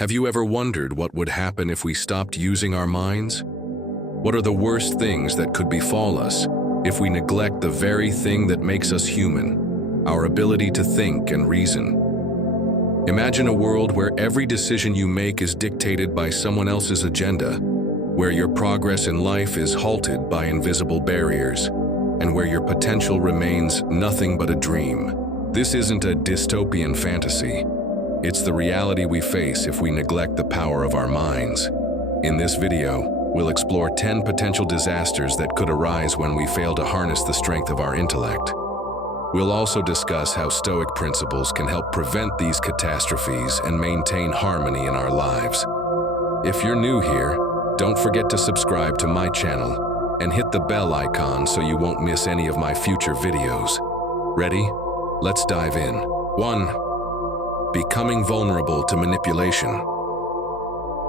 Have you ever wondered what would happen if we stopped using our minds? What are the worst things that could befall us if we neglect the very thing that makes us human, our ability to think and reason? Imagine a world where every decision you make is dictated by someone else's agenda, where your progress in life is halted by invisible barriers, and where your potential remains nothing but a dream. This isn't a dystopian fantasy. It's the reality we face if we neglect the power of our minds. In this video, we'll explore 10 potential disasters that could arise when we fail to harness the strength of our intellect. We'll also discuss how Stoic principles can help prevent these catastrophes and maintain harmony in our lives. If you're new here, don't forget to subscribe to my channel and hit the bell icon so you won't miss any of my future videos. Ready? Let's dive in. 1. Becoming vulnerable to manipulation.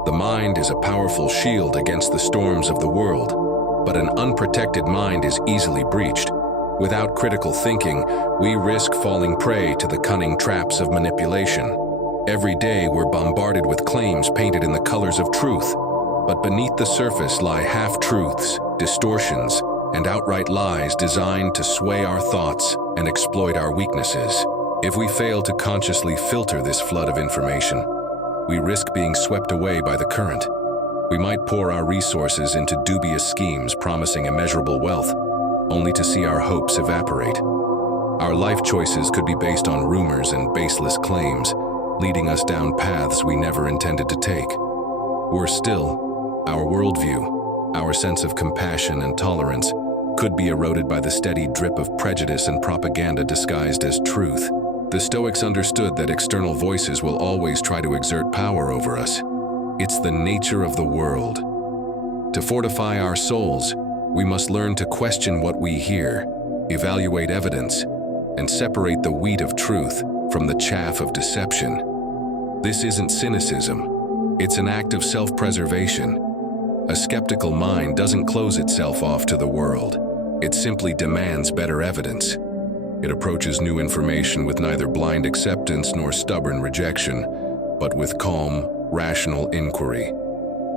The mind is a powerful shield against the storms of the world, but an unprotected mind is easily breached. Without critical thinking, we risk falling prey to the cunning traps of manipulation. Every day we're bombarded with claims painted in the colors of truth, but beneath the surface lie half-truths, distortions, and outright lies designed to sway our thoughts and exploit our weaknesses. If we fail to consciously filter this flood of information, we risk being swept away by the current. We might pour our resources into dubious schemes promising immeasurable wealth, only to see our hopes evaporate. Our life choices could be based on rumors and baseless claims, leading us down paths we never intended to take. Worse still, our worldview, our sense of compassion and tolerance, could be eroded by the steady drip of prejudice and propaganda disguised as truth. The Stoics understood that external voices will always try to exert power over us. It's the nature of the world. To fortify our souls, we must learn to question what we hear, evaluate evidence, and separate the wheat of truth from the chaff of deception. This isn't cynicism. It's an act of self-preservation. A skeptical mind doesn't close itself off to the world. It simply demands better evidence. It approaches new information with neither blind acceptance nor stubborn rejection, but with calm, rational inquiry.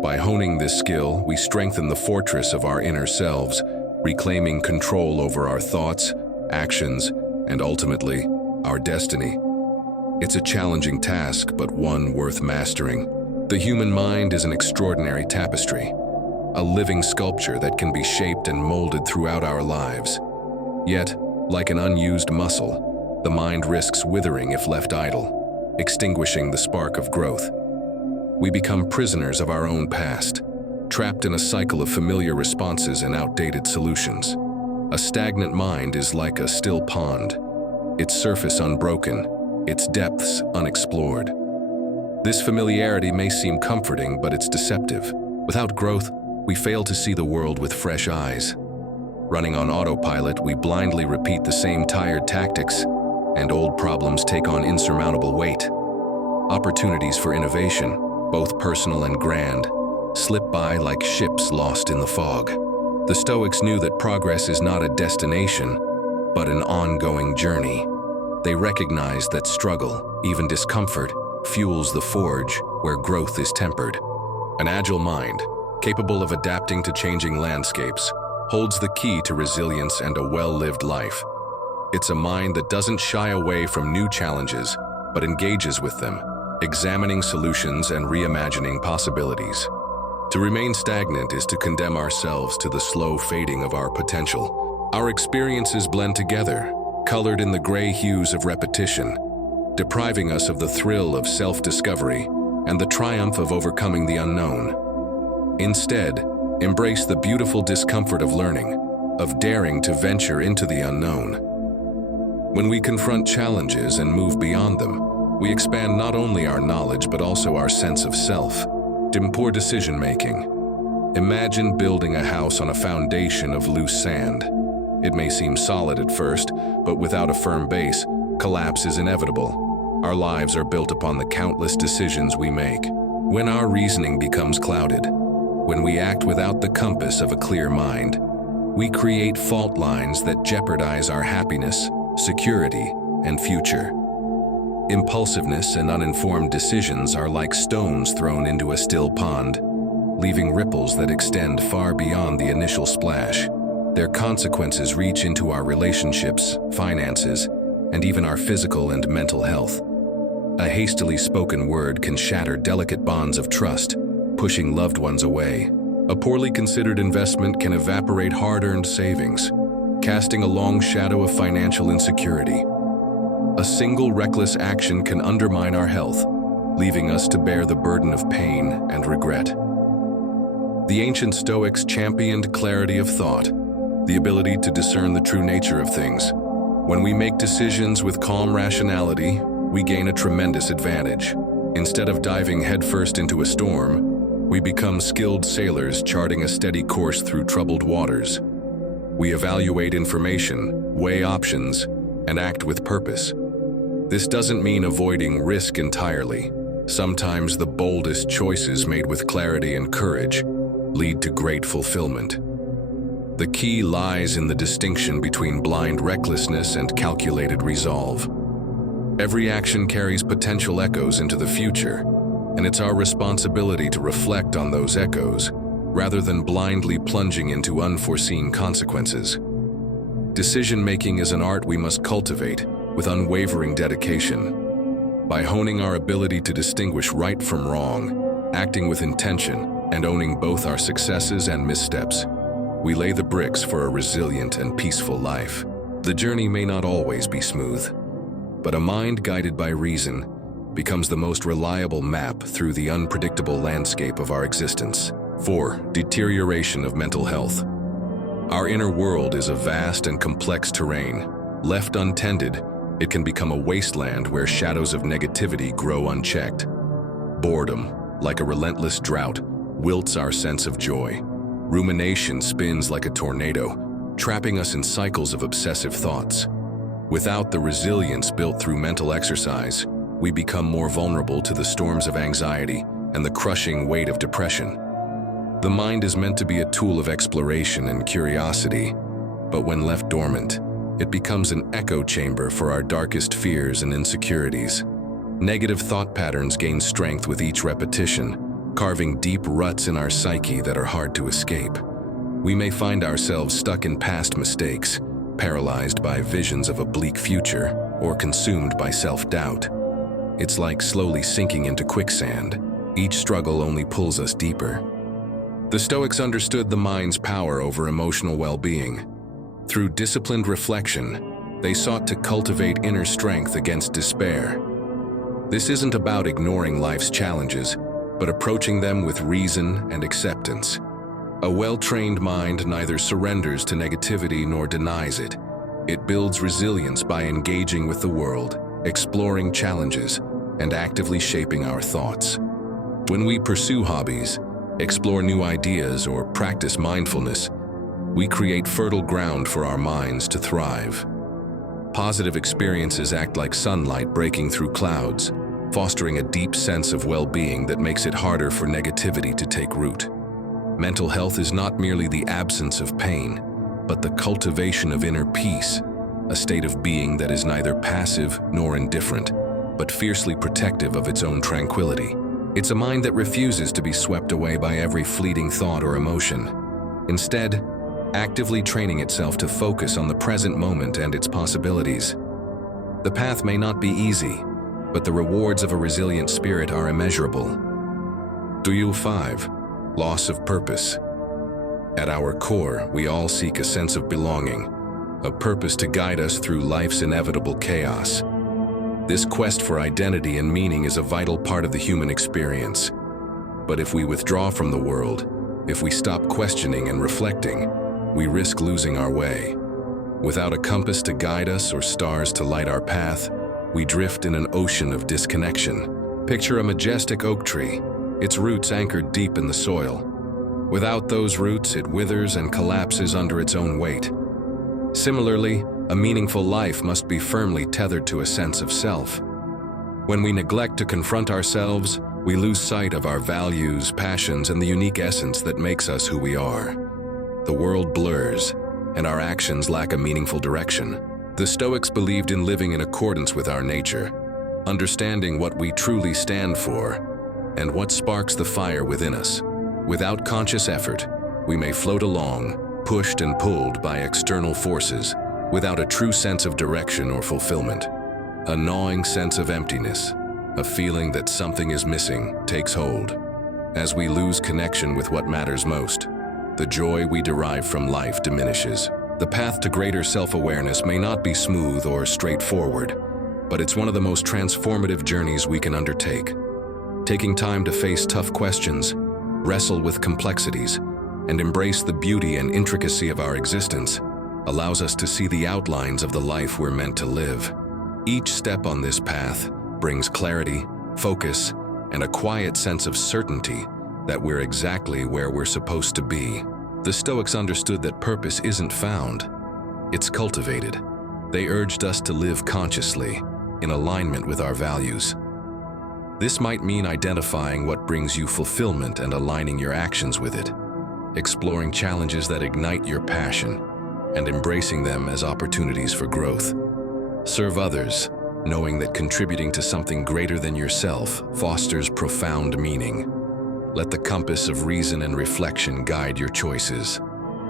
By honing this skill, we strengthen the fortress of our inner selves, reclaiming control over our thoughts, actions, and ultimately, our destiny. It's a challenging task, but one worth mastering. The human mind is an extraordinary tapestry, a living sculpture that can be shaped and molded throughout our lives. Yet, like an unused muscle, the mind risks withering if left idle, extinguishing the spark of growth. We become prisoners of our own past, trapped in a cycle of familiar responses and outdated solutions. A stagnant mind is like a still pond, its surface unbroken, its depths unexplored. This familiarity may seem comforting, but it's deceptive. Without growth, we fail to see the world with fresh eyes. Running on autopilot, we blindly repeat the same tired tactics, and old problems take on insurmountable weight. Opportunities for innovation, both personal and grand, slip by like ships lost in the fog. The Stoics knew that progress is not a destination, but an ongoing journey. They recognized that struggle, even discomfort, fuels the forge where growth is tempered. An agile mind, capable of adapting to changing landscapes, holds the key to resilience and a well-lived life. It's a mind that doesn't shy away from new challenges, but engages with them, examining solutions and reimagining possibilities. To remain stagnant is to condemn ourselves to the slow fading of our potential. Our experiences blend together, colored in the gray hues of repetition, depriving us of the thrill of self-discovery and the triumph of overcoming the unknown. Instead, embrace the beautiful discomfort of learning, of daring to venture into the unknown. When we confront challenges and move beyond them, we expand not only our knowledge but also our sense of self. Poor decision-making. Imagine building a house on a foundation of loose sand. It may seem solid at first, but without a firm base, collapse is inevitable. Our lives are built upon the countless decisions we make. When our reasoning becomes clouded, when we act without the compass of a clear mind, we create fault lines that jeopardize our happiness, security, and future. Impulsiveness and uninformed decisions are like stones thrown into a still pond, leaving ripples that extend far beyond the initial splash. Their consequences reach into our relationships, finances, and even our physical and mental health. A hastily spoken word can shatter delicate bonds of trust, pushing loved ones away. A poorly considered investment can evaporate hard-earned savings, casting a long shadow of financial insecurity. A single reckless action can undermine our health, leaving us to bear the burden of pain and regret. The ancient Stoics championed clarity of thought, the ability to discern the true nature of things. When we make decisions with calm rationality, we gain a tremendous advantage. Instead of diving headfirst into a storm, we become skilled sailors charting a steady course through troubled waters. We evaluate information, weigh options, and act with purpose. This doesn't mean avoiding risk entirely. Sometimes the boldest choices made with clarity and courage lead to great fulfillment. The key lies in the distinction between blind recklessness and calculated resolve. Every action carries potential echoes into the future, and it's our responsibility to reflect on those echoes, rather than blindly plunging into unforeseen consequences. Decision-making is an art we must cultivate with unwavering dedication. By honing our ability to distinguish right from wrong, acting with intention, and owning both our successes and missteps, we lay the bricks for a resilient and peaceful life. The journey may not always be smooth, but a mind guided by reason becomes the most reliable map through the unpredictable landscape of our existence. 4. Deterioration of mental health. Our inner world is a vast and complex terrain. Left untended, it can become a wasteland where shadows of negativity grow unchecked. Boredom, like a relentless drought, wilts our sense of joy. Rumination spins like a tornado, trapping us in cycles of obsessive thoughts. Without the resilience built through mental exercise, we become more vulnerable to the storms of anxiety and the crushing weight of depression. The mind is meant to be a tool of exploration and curiosity, but when left dormant, it becomes an echo chamber for our darkest fears and insecurities. Negative thought patterns gain strength with each repetition, carving deep ruts in our psyche that are hard to escape. We may find ourselves stuck in past mistakes, paralyzed by visions of a bleak future, or consumed by self-doubt. It's like slowly sinking into quicksand. Each struggle only pulls us deeper. The Stoics understood the mind's power over emotional well-being. Through disciplined reflection, they sought to cultivate inner strength against despair. This isn't about ignoring life's challenges, but approaching them with reason and acceptance. A well-trained mind neither surrenders to negativity nor denies it. It builds resilience by engaging with the world, exploring challenges, and actively shaping our thoughts. When we pursue hobbies, explore new ideas, or practice mindfulness, we create fertile ground for our minds to thrive. Positive experiences act like sunlight breaking through clouds, fostering a deep sense of well-being that makes it harder for negativity to take root. Mental health is not merely the absence of pain, but the cultivation of inner peace, a state of being that is neither passive nor indifferent, but fiercely protective of its own tranquility. It's a mind that refuses to be swept away by every fleeting thought or emotion. Instead, actively training itself to focus on the present moment and its possibilities. The path may not be easy, but the rewards of a resilient spirit are immeasurable. Duel 5. Loss of purpose. At our core, we all seek a sense of belonging, a purpose to guide us through life's inevitable chaos. This quest for identity and meaning is a vital part of the human experience. But if we withdraw from the world, if we stop questioning and reflecting, we risk losing our way. Without a compass to guide us or stars to light our path, we drift in an ocean of disconnection. Picture a majestic oak tree, its roots anchored deep in the soil. Without those roots, it withers and collapses under its own weight. Similarly, a meaningful life must be firmly tethered to a sense of self. When we neglect to confront ourselves, we lose sight of our values, passions, and the unique essence that makes us who we are. The world blurs, and our actions lack a meaningful direction. The Stoics believed in living in accordance with our nature. understanding what we truly stand for and what sparks the fire within us. Without conscious effort, we may float along, pushed and pulled by external forces, without a true sense of direction or fulfillment. A gnawing sense of emptiness, a feeling that something is missing, takes hold. As we lose connection with what matters most, the joy we derive from life diminishes. The path to greater self-awareness may not be smooth or straightforward, but it's one of the most transformative journeys we can undertake. Taking time to face tough questions, wrestle with complexities, and embrace the beauty and intricacy of our existence allows us to see the outlines of the life we're meant to live. Each step on this path brings clarity, focus, and a quiet sense of certainty that we're exactly where we're supposed to be. The Stoics understood that purpose isn't found, it's cultivated. They urged us to live consciously, in alignment with our values. This might mean identifying what brings you fulfillment and aligning your actions with it, exploring challenges that ignite your passion, and embracing them as opportunities for growth. Serve others, knowing that contributing to something greater than yourself fosters profound meaning. Let the compass of reason and reflection guide your choices.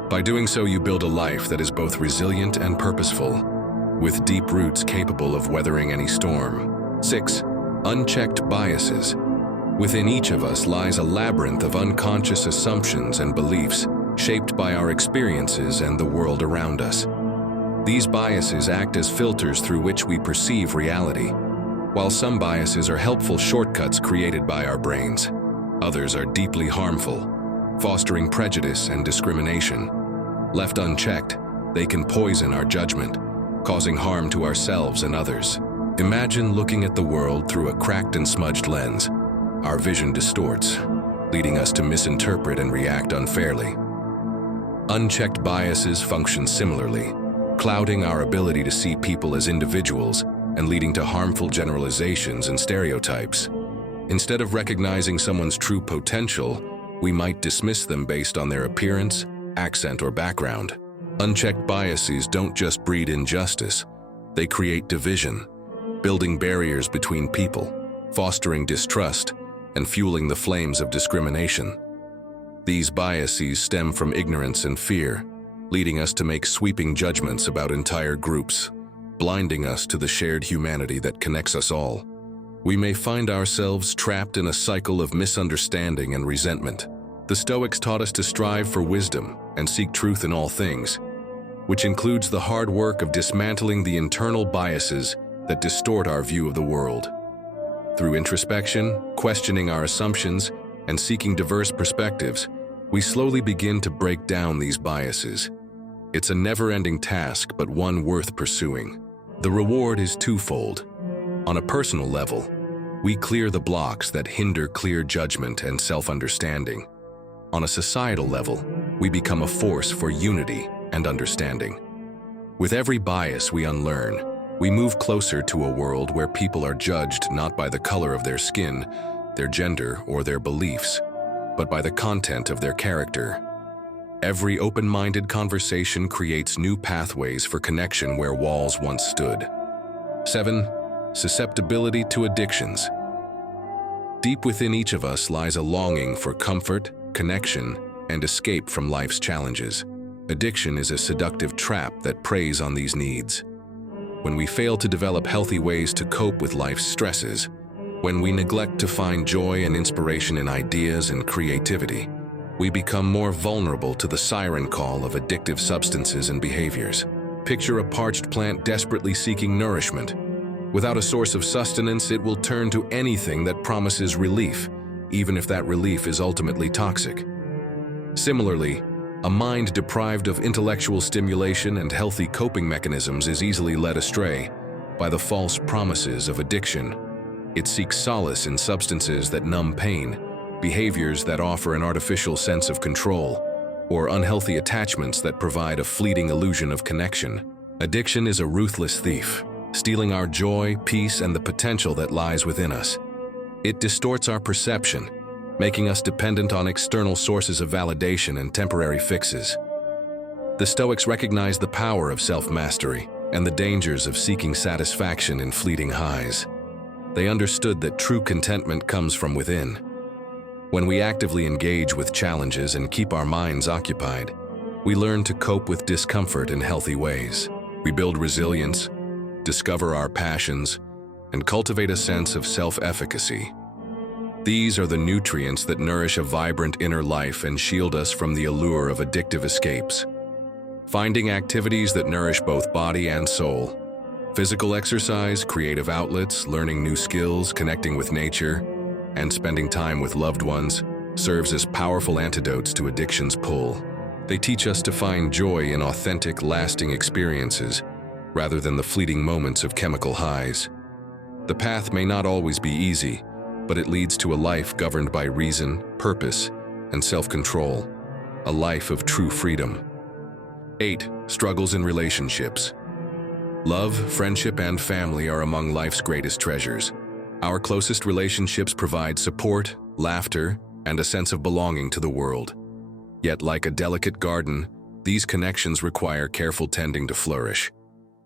By doing so, you build a life that is both resilient and purposeful, with deep roots capable of weathering any storm. 6. Unchecked biases. Within each of us lies a labyrinth of unconscious assumptions and beliefs shaped by our experiences and the world around us. These biases act as filters through which we perceive reality. While some biases are helpful shortcuts created by our brains, others are deeply harmful, fostering prejudice and discrimination. Left unchecked, they can poison our judgment, causing harm to ourselves and others. Imagine looking at the world through a cracked and smudged lens. Our vision distorts, leading us to misinterpret and react unfairly. Unchecked biases function similarly, clouding our ability to see people as individuals and leading to harmful generalizations and stereotypes. Instead of recognizing someone's true potential, we might dismiss them based on their appearance, accent, or background. Unchecked biases don't just breed injustice, they create division, building barriers between people, fostering distrust, and fueling the flames of discrimination. These biases stem from ignorance and fear, leading us to make sweeping judgments about entire groups, blinding us to the shared humanity that connects us all. We may find ourselves trapped in a cycle of misunderstanding and resentment. The Stoics taught us to strive for wisdom and seek truth in all things, which includes the hard work of dismantling the internal biases that distort our view of the world. Through introspection, questioning our assumptions, and seeking diverse perspectives, we slowly begin to break down these biases. It's a never-ending task, but one worth pursuing. The reward is twofold. On a personal level, we clear the blocks that hinder clear judgment and self-understanding. On a societal level, we become a force for unity and understanding. With every bias we unlearn, we move closer to a world where people are judged not by the color of their skin, their gender, or their beliefs, but by the content of their character. Every open-minded conversation creates new pathways for connection where walls once stood. 7. Susceptibility to addictions. Deep within each of us lies a longing for comfort, connection, and escape from life's challenges. Addiction is a seductive trap that preys on these needs. When we fail to develop healthy ways to cope with life's stresses, when we neglect to find joy and inspiration in ideas and creativity, we become more vulnerable to the siren call of addictive substances and behaviors. Picture a parched plant desperately seeking nourishment. Without a source of sustenance, it will turn to anything that promises relief, even if that relief is ultimately toxic. Similarly, a mind deprived of intellectual stimulation and healthy coping mechanisms is easily led astray by the false promises of addiction. It seeks solace in substances that numb pain, behaviors that offer an artificial sense of control, or unhealthy attachments that provide a fleeting illusion of connection. Addiction is a ruthless thief, stealing our joy, peace, and the potential that lies within us. It distorts our perception, making us dependent on external sources of validation and temporary fixes. The Stoics recognized the power of self-mastery and the dangers of seeking satisfaction in fleeting highs. They understood that true contentment comes from within. When we actively engage with challenges and keep our minds occupied, we learn to cope with discomfort in healthy ways. We build resilience, discover our passions, and cultivate a sense of self-efficacy. These are the nutrients that nourish a vibrant inner life and shield us from the allure of addictive escapes. Finding activities that nourish both body and soul, physical exercise, creative outlets, learning new skills, connecting with nature, and spending time with loved ones serves as powerful antidotes to addiction's pull. They teach us to find joy in authentic, lasting experiences rather than the fleeting moments of chemical highs. The path may not always be easy, but it leads to a life governed by reason, purpose, and self-control, a life of true freedom. 8. Struggles in relationships. Love, friendship, and family are among life's greatest treasures. Our closest relationships provide support, laughter, and a sense of belonging to the world. Yet, like a delicate garden, these connections require careful tending to flourish.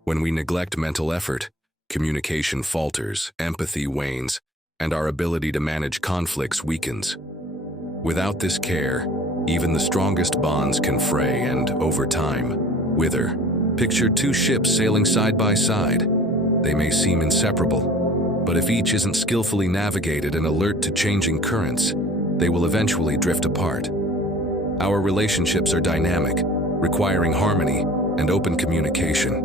When we neglect mental effort, communication falters, empathy wanes, and our ability to manage conflicts weakens. Without this care, even the strongest bonds can fray and, over time, wither. Picture two ships sailing side by side. They may seem inseparable, but if each isn't skillfully navigated and alert to changing currents, they will eventually drift apart. Our relationships are dynamic, requiring harmony and open communication.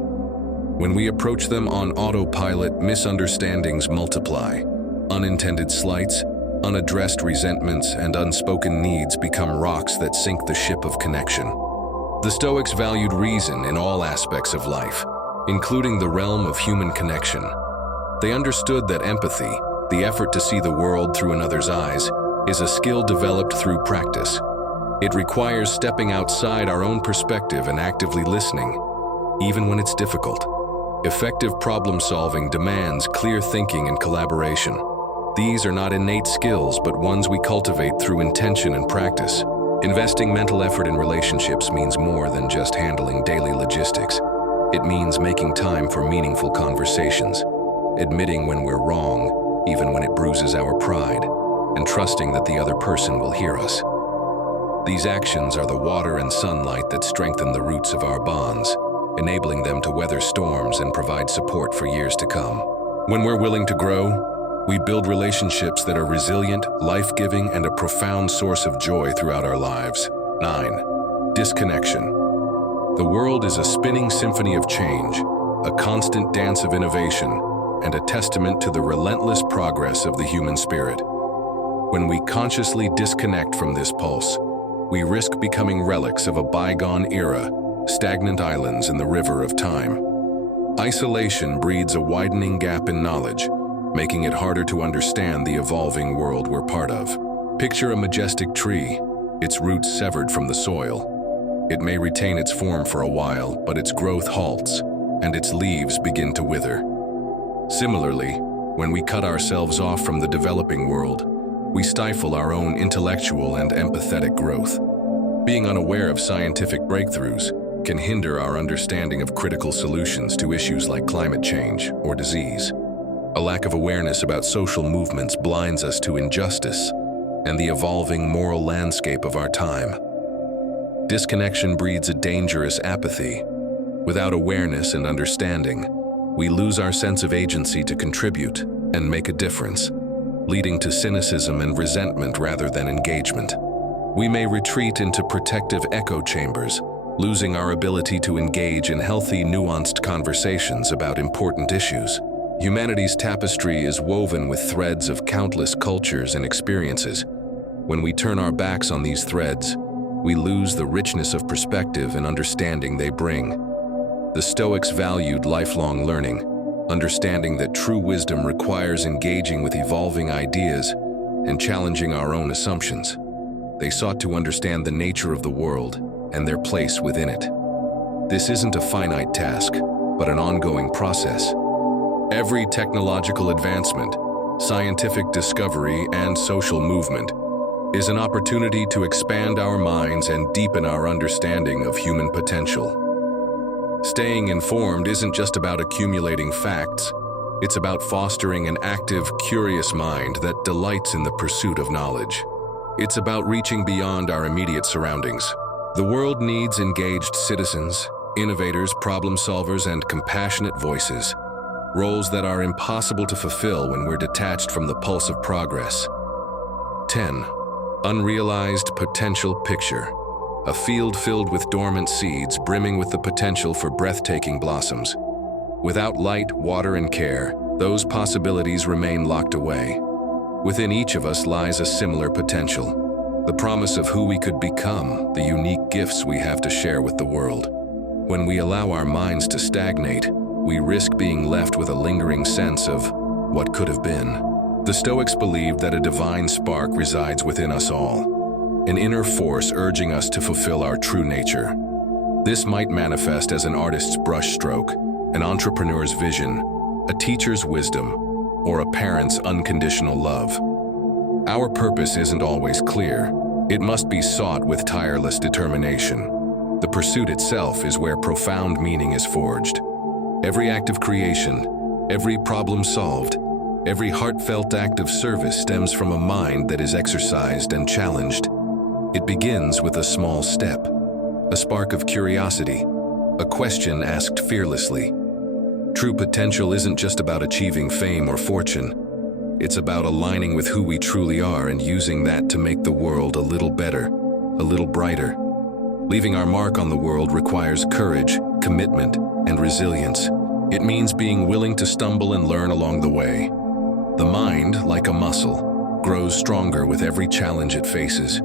When we approach them on autopilot, misunderstandings multiply. Unintended slights, unaddressed resentments, and unspoken needs become rocks that sink the ship of connection. The Stoics valued reason in all aspects of life, including the realm of human connection. They understood that empathy, the effort to see the world through another's eyes, is a skill developed through practice. It requires stepping outside our own perspective and actively listening, even when it's difficult. Effective problem-solving demands clear thinking and collaboration. These are not innate skills, but ones we cultivate through intention and practice. Investing mental effort in relationships means more than just handling daily logistics. It means making time for meaningful conversations, admitting when we're wrong, even when it bruises our pride, and trusting that the other person will hear us. These actions are the water and sunlight that strengthen the roots of our bonds, enabling them to weather storms and provide support for years to come. When we're willing to grow, we build relationships that are resilient, life-giving, and a profound source of joy throughout our lives. 9. Disconnection. The world is a spinning symphony of change, a constant dance of innovation, and a testament to the relentless progress of the human spirit. When we consciously disconnect from this pulse, we risk becoming relics of a bygone era, stagnant islands in the river of time. Isolation breeds a widening gap in knowledge, making it harder to understand the evolving world we're part of. Picture a majestic tree, its roots severed from the soil. It may retain its form for a while, but its growth halts, and its leaves begin to wither. Similarly, when we cut ourselves off from the developing world, we stifle our own intellectual and empathetic growth. Being unaware of scientific breakthroughs can hinder our understanding of critical solutions to issues like climate change or disease. A lack of awareness about social movements blinds us to injustice and the evolving moral landscape of our time. Disconnection breeds a dangerous apathy. Without awareness and understanding, we lose our sense of agency to contribute and make a difference, leading to cynicism and resentment rather than engagement. We may retreat into protective echo chambers, losing our ability to engage in healthy, nuanced conversations about important issues. Humanity's tapestry is woven with threads of countless cultures and experiences. When we turn our backs on these threads, we lose the richness of perspective and understanding they bring. The Stoics valued lifelong learning, understanding that true wisdom requires engaging with evolving ideas and challenging our own assumptions. They sought to understand the nature of the world and their place within it. This isn't a finite task, but an ongoing process. Every technological advancement, scientific discovery, and social movement is an opportunity to expand our minds and deepen our understanding of human potential. Staying informed isn't just about accumulating facts, It's about fostering an active, curious mind that delights in the pursuit of knowledge. It's about reaching beyond our immediate surroundings. The world needs engaged citizens, innovators, problem solvers, and compassionate voices, roles that are impossible to fulfill when we're detached from the pulse of progress. 10. Unrealized Potential Picture. A field filled with dormant seeds brimming with the potential for breathtaking blossoms. Without light, water, and care, those possibilities remain locked away. Within each of us lies a similar potential, the promise of who we could become, the unique gifts we have to share with the world. When we allow our minds to stagnate, we risk being left with a lingering sense of what could have been. The Stoics believed that a divine spark resides within us all, an inner force urging us to fulfill our true nature. This might manifest as an artist's brushstroke, an entrepreneur's vision, a teacher's wisdom, or a parent's unconditional love. Our purpose isn't always clear. It must be sought with tireless determination. The pursuit itself is where profound meaning is forged. Every act of creation, every problem solved, every heartfelt act of service stems from a mind that is exercised and challenged. It begins with a small step, a spark of curiosity, a question asked fearlessly. True potential isn't just about achieving fame or fortune. It's about aligning with who we truly are and using that to make the world a little better, a little brighter. Leaving our mark on the world requires courage, commitment, and resilience. It means being willing to stumble and learn along the way. The mind, like a muscle, grows stronger with every challenge it faces.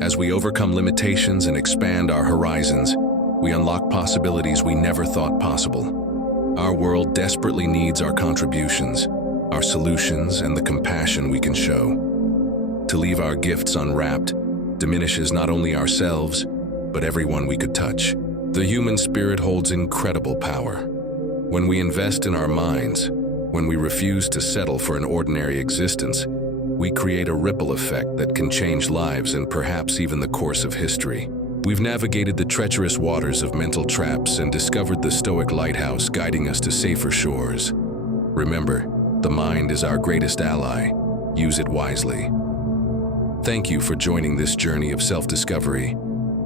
As we overcome limitations and expand our horizons, we unlock possibilities we never thought possible. Our world desperately needs our contributions, our solutions, and the compassion we can show. To leave our gifts unwrapped diminishes not only ourselves, but everyone we could touch. The human spirit holds incredible power. When we invest in our minds, when we refuse to settle for an ordinary existence, we create a ripple effect that can change lives and perhaps even the course of history. We've navigated the treacherous waters of mental traps and discovered the Stoic lighthouse guiding us to safer shores. Remember, the mind is our greatest ally. Use it wisely. Thank you for joining this journey of self-discovery.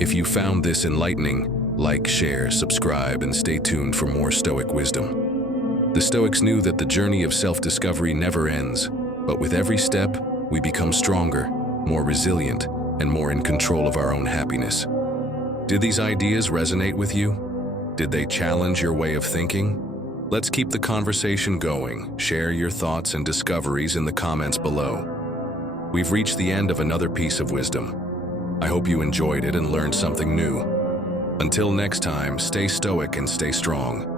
If you found this enlightening, like, share, subscribe, and stay tuned for more Stoic wisdom. The Stoics knew that the journey of self-discovery never ends, but with every step, we become stronger, more resilient, and more in control of our own happiness. Did these ideas resonate with you? Did they challenge your way of thinking? Let's keep the conversation going. Share your thoughts and discoveries in the comments below. We've reached the end of another piece of wisdom. I hope you enjoyed it and learned something new. Until next time, stay stoic and stay strong.